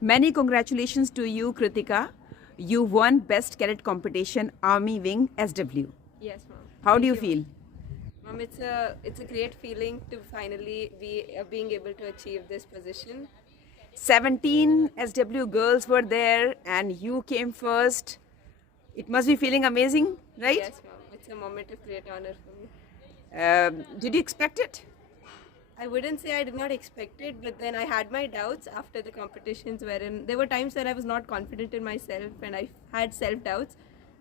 Many congratulations to you, Kritika. You won Best Cadet Competition Army Wing SW. Yes, ma'am. How do Thank you ma'am. feel? Ma'am, it's a great feeling to finally be being able to achieve this position. 17 SW girls were there and you came first. It must be feeling amazing, right? Yes, ma'am. It's a moment of great honor for me. Did you expect it? I wouldn't say I did not expect it, but then I had my doubts after the competitions wherein there were times where I was not confident in myself and I had self-doubts,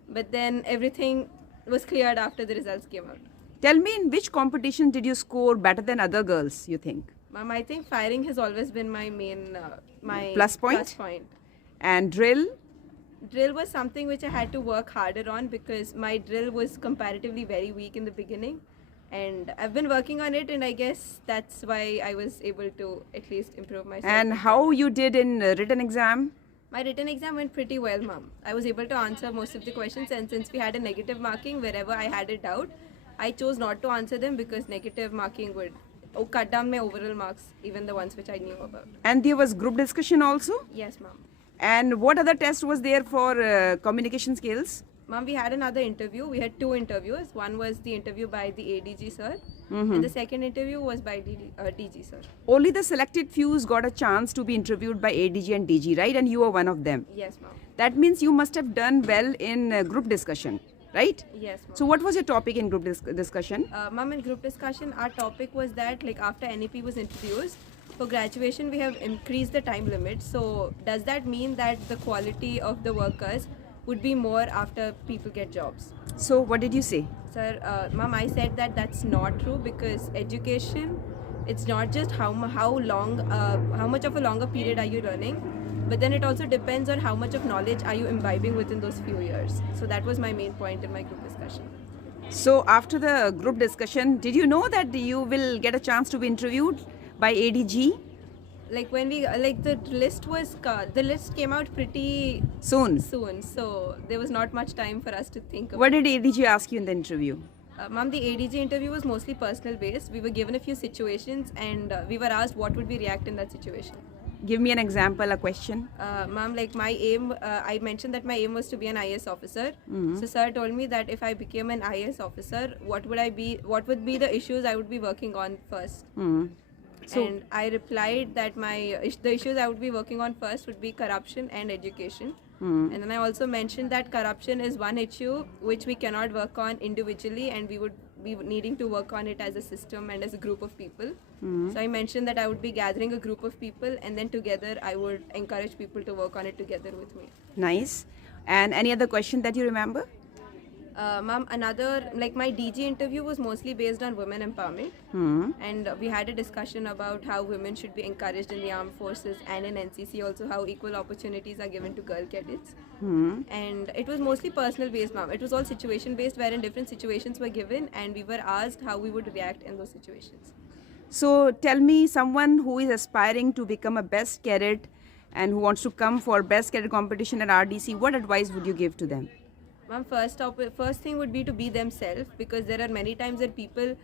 but then everything was cleared after the results came out. Tell me, in which competition did you score better than other girls, you think? Ma'am, I think firing has always been my main my Plus point? Plus point. And drill? Drill was something which I had to work harder on because my drill was comparatively very weak in the beginning, and I've been working on it, and I guess that's why I was able to at least improve myself. And how you did in written exam? My written exam went pretty well, ma'am. I was able to answer most of the questions, and since we had a negative marking wherever I had a doubt, I chose not to answer them because negative marking would cut down my overall marks, even the ones which I knew about. And there was group discussion also? Yes, ma'am. And what other test was there for communication skills? Ma'am, we had another interview. We had two interviews. One was the interview by the ADG sir, and the second interview was by DG sir. Only the selected fews got a chance to be interviewed by ADG and DG, right? And you were one of them. Yes, ma'am. That means you must have done well in group discussion, right? Yes, ma'am. So what was your topic in group discussion? Ma'am, in group discussion, our topic was that like after NEP was introduced, for graduation we have increased the time limit. So does that mean that the quality of the workers would be more after people get jobs? So what did you say? Sir, ma'am, I said that that's not true because education, it's not just how much of a longer period are you learning, but then it also depends on how much of knowledge are you imbibing within those few years. So that was my main point in my group discussion. So after the group discussion, did you know that you will get a chance to be interviewed by ADG? Like when we the list came out pretty Soon. so there was not much time for us to think about. What did ADG ask you in the interview? Ma'am, the ADG interview was mostly personal based. We were given a few situations and we were asked what would we react in that situation. Give me an example, a question. Ma'am, like my aim, I mentioned that my aim was to be an IAS officer. So sir told me that if I became an IAS officer, what would be the issues I would be working on first? And I replied that the issues I would be working on first would be corruption and education. And then I also mentioned that corruption is one issue which we cannot work on individually, and we would be needing to work on it as a system and as a group of people. So I mentioned that I would be gathering a group of people, and then together I would encourage people to work on it together with me. Nice. And any other question that you remember? Ma'am, my DG interview was mostly based on women empowerment, and we had a discussion about how women should be encouraged in the armed forces and in NCC, also how equal opportunities are given to girl cadets. And it was mostly personal based, ma'am. It was all situation based, wherein different situations were given and we were asked how we would react in those situations. So tell me, someone who is aspiring to become a best cadet and who wants to come for best cadet competition at RDC, what advice would you give to them? Ma'am, first thing would be to be themselves, because there are many times that people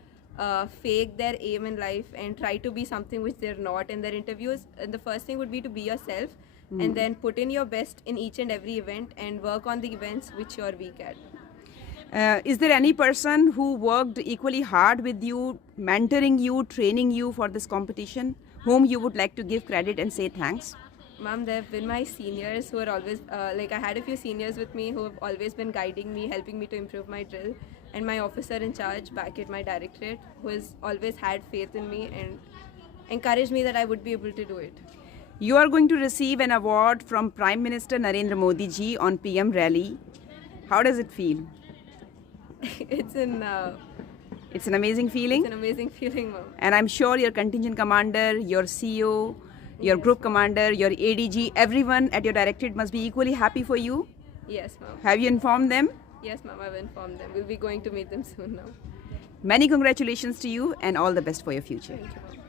fake their aim in life and try to be something which they're not in their interviews. And the first thing would be to be yourself and then put in your best in each and every event and work on the events which you're weak at. Is there any person who worked equally hard with you, mentoring you, training you for this competition, whom you would like to give credit and say thanks? Ma'am, there have been my seniors who are always, I had a few seniors with me who have always been guiding me, helping me to improve my drill, and my officer in charge back at my directorate who has always had faith in me and encouraged me that I would be able to do it. You are going to receive an award from Prime Minister Narendra Modi ji on PM Rally. How does it feel? It's an amazing feeling? It's an amazing feeling, ma'am. And I'm sure your contingent commander, your CEO, your group commander, your ADG, everyone at your directorate must be equally happy for you. Yes, ma'am. Have you informed them? Yes, ma'am, I've informed them. We'll be going to meet them soon now. Many congratulations to you and all the best for your future. Thank you, ma'am.